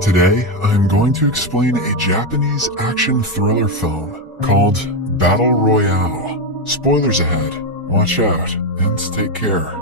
Today, I'm going to explain a Japanese action thriller film called Battle Royale. Spoilers ahead, watch out, and take care.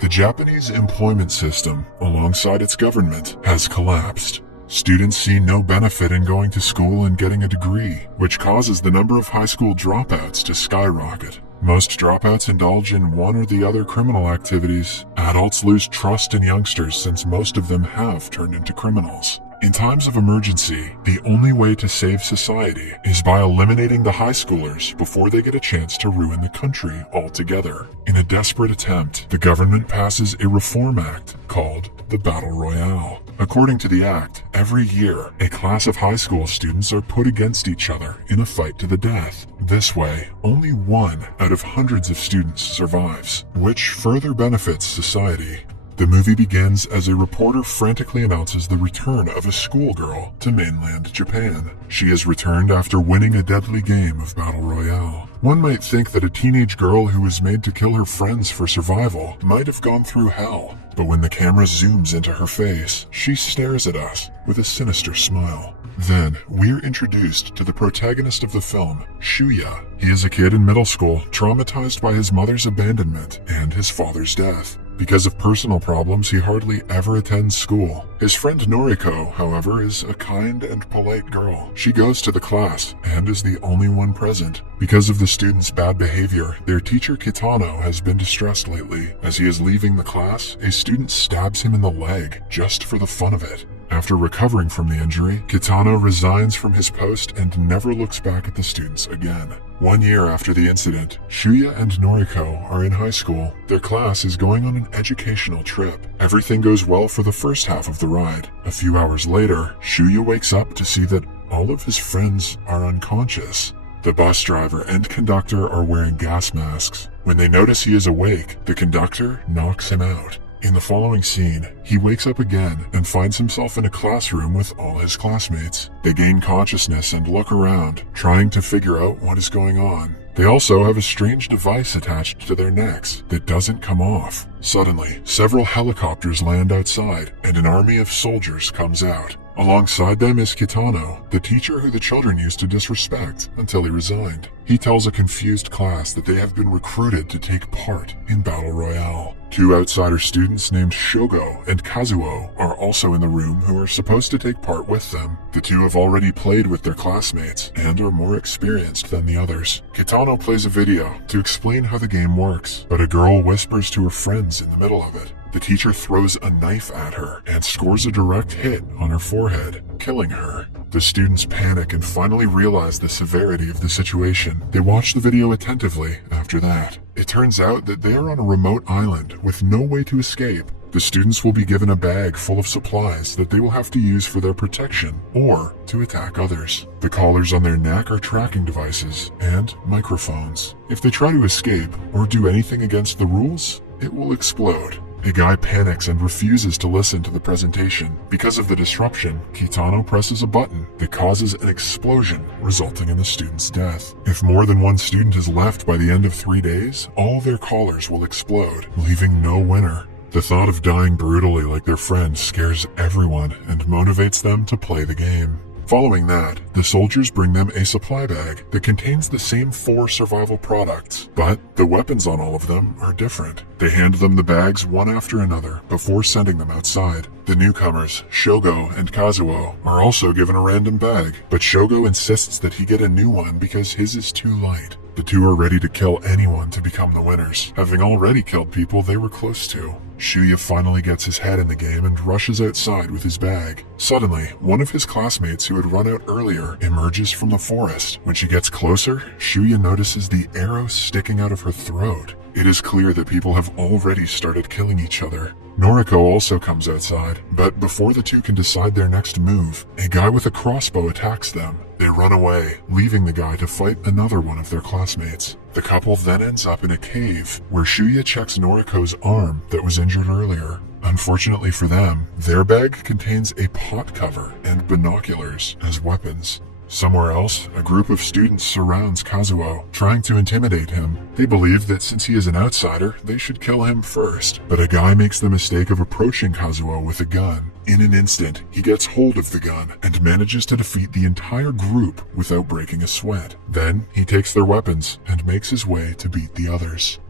The Japanese employment system, alongside its government, has collapsed. Students see no benefit in going to school and getting a degree, which causes the number of high school dropouts to skyrocket. Most dropouts indulge in one or the other criminal activities. Adults lose trust in youngsters since most of them have turned into criminals. In times of emergency, the only way to save society is by eliminating the high schoolers before they get a chance to ruin the country altogether. In a desperate attempt, the government passes a reform act called the Battle Royale. According to the act, every year, a class of high school students are put against each other in a fight to the death. This way, only one out of hundreds of students survives, which further benefits society. The movie begins as a reporter frantically announces the return of a schoolgirl to mainland Japan. She has returned after winning a deadly game of Battle Royale. One might think that a teenage girl who was made to kill her friends for survival might have gone through hell, but when the camera zooms into her face, she stares at us with a sinister smile. Then, we're introduced to the protagonist of the film, Shuya. He is a kid in middle school, traumatized by his mother's abandonment and his father's death. Because of personal problems, he hardly ever attends school. His friend Noriko, however, is a kind and polite girl. She goes to the class and is the only one present. Because of the students' bad behavior, their teacher Kitano has been distressed lately. As he is leaving the class, a student stabs him in the leg, just for the fun of it. After recovering from the injury, Kitano resigns from his post and never looks back at the students again. 1 year after the incident, Shuya and Noriko are in high school. Their class is going on an educational trip. Everything goes well for the first half of the ride. A few hours later, Shuya wakes up to see that all of his friends are unconscious. The bus driver and conductor are wearing gas masks. When they notice he is awake, the conductor knocks him out. In the following scene, he wakes up again and finds himself in a classroom with all his classmates. They gain consciousness and look around, trying to figure out what is going on. They also have a strange device attached to their necks that doesn't come off. Suddenly, several helicopters land outside, and an army of soldiers comes out. Alongside them is Kitano, the teacher who the children used to disrespect until he resigned. He tells a confused class that they have been recruited to take part in Battle Royale. Two outsider students named Shogo and Kazuo are also in the room who are supposed to take part with them. The two have already played with their classmates and are more experienced than the others. Kitano plays a video to explain how the game works, but a girl whispers to her friends in the middle of it. The teacher throws a knife at her and scores a direct hit on her forehead, killing her. The students panic and finally realize the severity of the situation. They watch the video attentively after that. It turns out that they are on a remote island with no way to escape. The students will be given a bag full of supplies that they will have to use for their protection or to attack others. The collars on their neck are tracking devices and microphones. If they try to escape or do anything against the rules, it will explode. A guy panics and refuses to listen to the presentation. Because of the disruption, Kitano presses a button that causes an explosion, resulting in the student's death. If more than one student is left by the end of 3 days, all their collars will explode, leaving no winner. The thought of dying brutally like their friends scares everyone and motivates them to play the game. Following that, the soldiers bring them a supply bag that contains the same 4 survival products, but the weapons on all of them are different. They hand them the bags one after another before sending them outside. The newcomers, Shogo and Kazuo, are also given a random bag, but Shogo insists that he get a new one because his is too light. The two are ready to kill anyone to become the winners, having already killed people they were close to. Shuya finally gets his head in the game and rushes outside with his bag. Suddenly, one of his classmates who had run out earlier emerges from the forest. When she gets closer, Shuya notices the arrow sticking out of her throat. It is clear that people have already started killing each other. Noriko also comes outside, but before the two can decide their next move, a guy with a crossbow attacks them. They run away, leaving the guy to fight another one of their classmates. The couple then ends up in a cave, where Shuya checks Noriko's arm that was injured earlier. Unfortunately for them, their bag contains a pot cover and binoculars as weapons. Somewhere else, a group of students surrounds Kazuo, trying to intimidate him. They believe that since he is an outsider, they should kill him first. But a guy makes the mistake of approaching Kazuo with a gun. In an instant, he gets hold of the gun and manages to defeat the entire group without breaking a sweat. Then, he takes their weapons and makes his way to beat the others.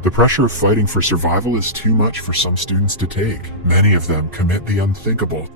The pressure of fighting for survival is too much for some students to take. Many of them commit the unthinkable.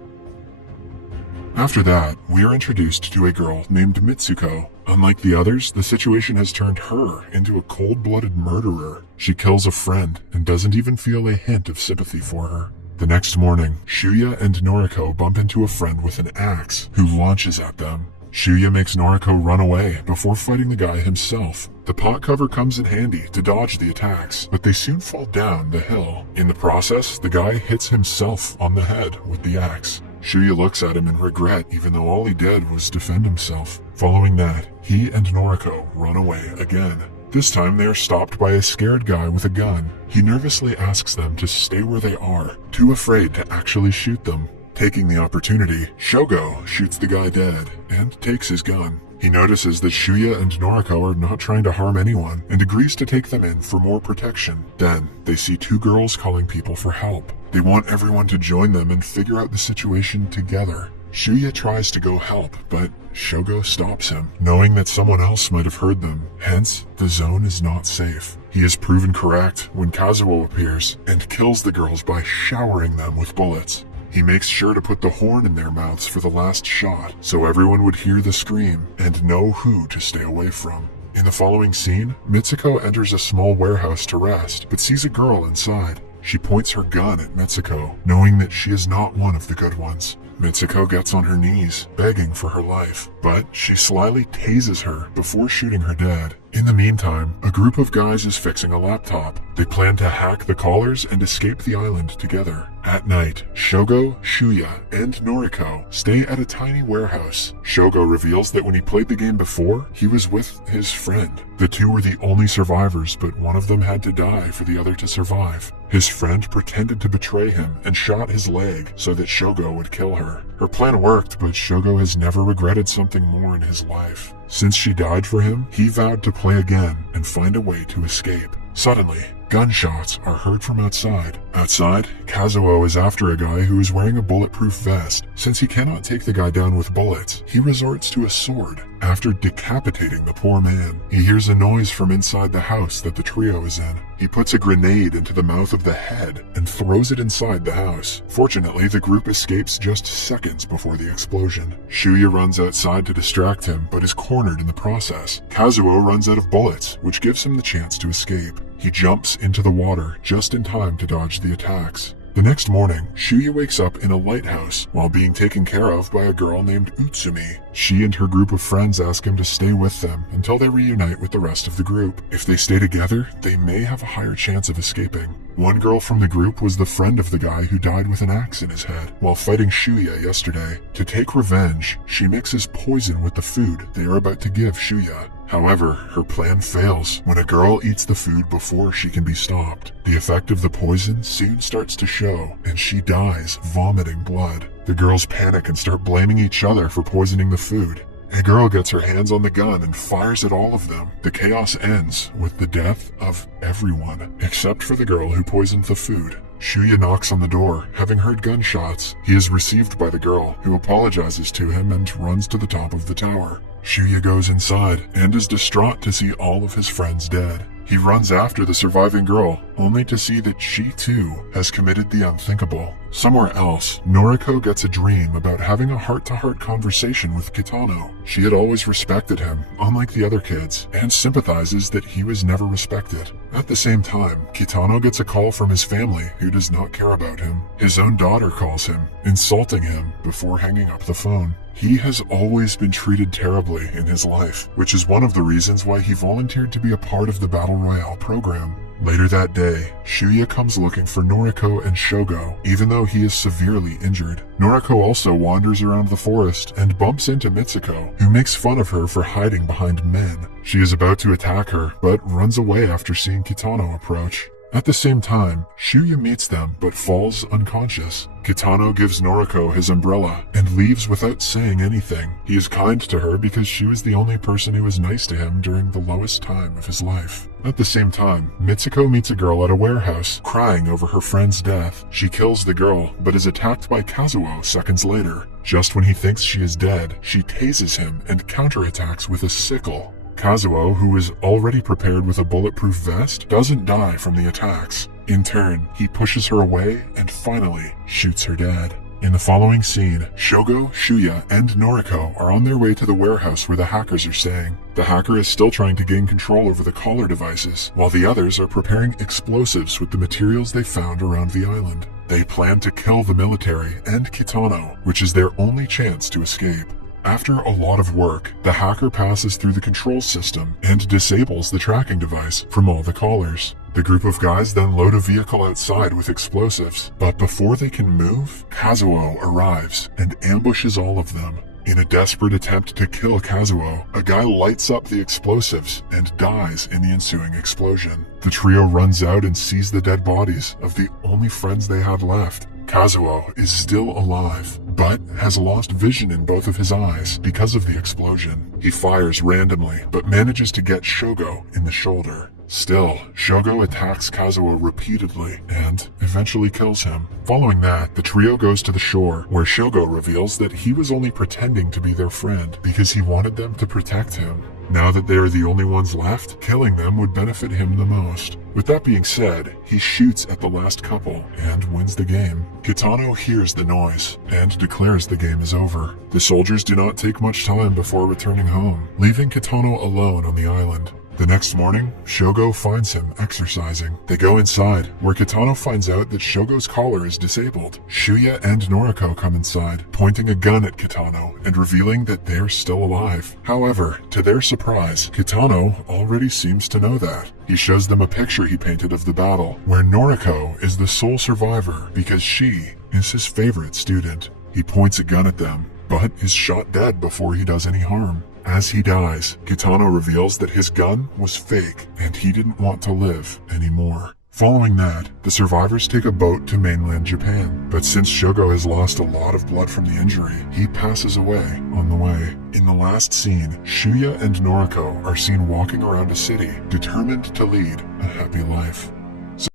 After that, we are introduced to a girl named Mitsuko. Unlike the others, the situation has turned her into a cold-blooded murderer. She kills a friend and doesn't even feel a hint of sympathy for her. The next morning, Shuya and Noriko bump into a friend with an axe who launches at them. Shuya makes Noriko run away before fighting the guy himself. The pot cover comes in handy to dodge the attacks, but they soon fall down the hill. In the process, the guy hits himself on the head with the axe. Shuya looks at him in regret, even though all he did was defend himself. Following that, he and Noriko run away again. This time they are stopped by a scared guy with a gun. He nervously asks them to stay where they are, too afraid to actually shoot them. Taking the opportunity, Shogo shoots the guy dead and takes his gun. He notices that Shuya and Noriko are not trying to harm anyone and agrees to take them in for more protection. Then, they see two girls calling people for help. They want everyone to join them and figure out the situation together. Shuya tries to go help, but Shogo stops him, knowing that someone else might have heard them. Hence, the zone is not safe. He is proven correct when Kazuo appears and kills the girls by showering them with bullets. He makes sure to put the horn in their mouths for the last shot, so everyone would hear the scream and know who to stay away from. In the following scene, Mitsuko enters a small warehouse to rest, but sees a girl inside. She points her gun at Mitsuko, knowing that she is not one of the good ones. Mitsuko gets on her knees, begging for her life, but she slyly tases her before shooting her dead. In the meantime, a group of guys is fixing a laptop. They plan to hack the callers and escape the island together. At night, Shogo, Shuya, and Noriko stay at a tiny warehouse. Shogo reveals that when he played the game before, he was with his friend. The two were the only survivors, but one of them had to die for the other to survive. His friend pretended to betray him and shot his leg so that Shogo would kill her. Her plan worked, but Shogo has never regretted something more in his life. Since she died for him, he vowed to play again and find a way to escape. Suddenly, gunshots are heard from outside. Outside, Kazuo is after a guy who is wearing a bulletproof vest. Since he cannot take the guy down with bullets, he resorts to a sword. After decapitating the poor man, he hears a noise from inside the house that the trio is in. He puts a grenade into the mouth of the head and throws it inside the house. Fortunately, the group escapes just seconds before the explosion. Shuya runs outside to distract him, but is cornered in the process. Kazuo runs out of bullets, which gives him the chance to escape. He jumps into the water just in time to dodge the attacks. The next morning, Shuya wakes up in a lighthouse while being taken care of by a girl named Utsumi. She and her group of friends ask him to stay with them until they reunite with the rest of the group. If they stay together, they may have a higher chance of escaping. One girl from the group was the friend of the guy who died with an axe in his head while fighting Shuya yesterday. To take revenge, she mixes poison with the food they are about to give Shuya. However, her plan fails when a girl eats the food before she can be stopped. The effect of the poison soon starts to show, and she dies, vomiting blood. The girls panic and start blaming each other for poisoning the food. A girl gets her hands on the gun and fires at all of them. The chaos ends with the death of everyone, except for the girl who poisoned the food. Shuya knocks on the door, having heard gunshots. He is received by the girl, who apologizes to him and runs to the top of the tower. Shuya goes inside and is distraught to see all of his friends dead. He runs after the surviving girl, only to see that she too has committed the unthinkable. Somewhere else, Noriko gets a dream about having a heart-to-heart conversation with Kitano. She had always respected him, unlike the other kids, and sympathizes that he was never respected. At the same time, Kitano gets a call from his family who does not care about him. His own daughter calls him, insulting him before hanging up the phone. He has always been treated terribly in his life, which is one of the reasons why he volunteered to be a part of the Battle Royale program. Later that day, Shuya comes looking for Noriko and Shogo, even though he is severely injured. Noriko also wanders around the forest and bumps into Mitsuko, who makes fun of her for hiding behind men. She is about to attack her, but runs away after seeing Kitano approach. At the same time, Shuya meets them but falls unconscious. Kitano gives Noriko his umbrella and leaves without saying anything. He is kind to her because she was the only person who was nice to him during the lowest time of his life. At the same time, Mitsuko meets a girl at a warehouse, crying over her friend's death. She kills the girl, but is attacked by Kazuo seconds later. Just when he thinks she is dead, she tases him and counterattacks with a sickle. Kazuo, who is already prepared with a bulletproof vest, doesn't die from the attacks. In turn, he pushes her away and finally shoots her dead. In the following scene, Shogo, Shuya, and Noriko are on their way to the warehouse where the hackers are staying. The hacker is still trying to gain control over the collar devices, while the others are preparing explosives with the materials they found around the island. They plan to kill the military and Kitano, which is their only chance to escape. After a lot of work, the hacker passes through the control system and disables the tracking device from all the collars. The group of guys then load a vehicle outside with explosives, but before they can move, Kazuo arrives and ambushes all of them. In a desperate attempt to kill Kazuo, a guy lights up the explosives and dies in the ensuing explosion. The trio runs out and sees the dead bodies of the only friends they had left. Kazuo is still alive, but has lost vision in both of his eyes because of the explosion. He fires randomly, but manages to get Shogo in the shoulder. Still, Shogo attacks Kazuo repeatedly and eventually kills him. Following that, the trio goes to the shore, where Shogo reveals that he was only pretending to be their friend because he wanted them to protect him. Now that they are the only ones left, killing them would benefit him the most. With that being said, he shoots at the last couple and wins the game. Kitano hears the noise and declares the game is over. The soldiers do not take much time before returning home, leaving Kitano alone on the island. The next morning, Shogo finds him exercising. They go inside, where Kitano finds out that Shogo's collar is disabled. Shuya and Noriko come inside, pointing a gun at Kitano and revealing that they're still alive. However, to their surprise, Kitano already seems to know that. He shows them a picture he painted of the battle, where Noriko is the sole survivor because she is his favorite student. He points a gun at them, but is shot dead before he does any harm. As he dies, Kitano reveals that his gun was fake and he didn't want to live anymore. Following that, the survivors take a boat to mainland Japan, but since Shogo has lost a lot of blood from the injury, he passes away on the way. In the last scene, Shuya and Noriko are seen walking around a city, determined to lead a happy life.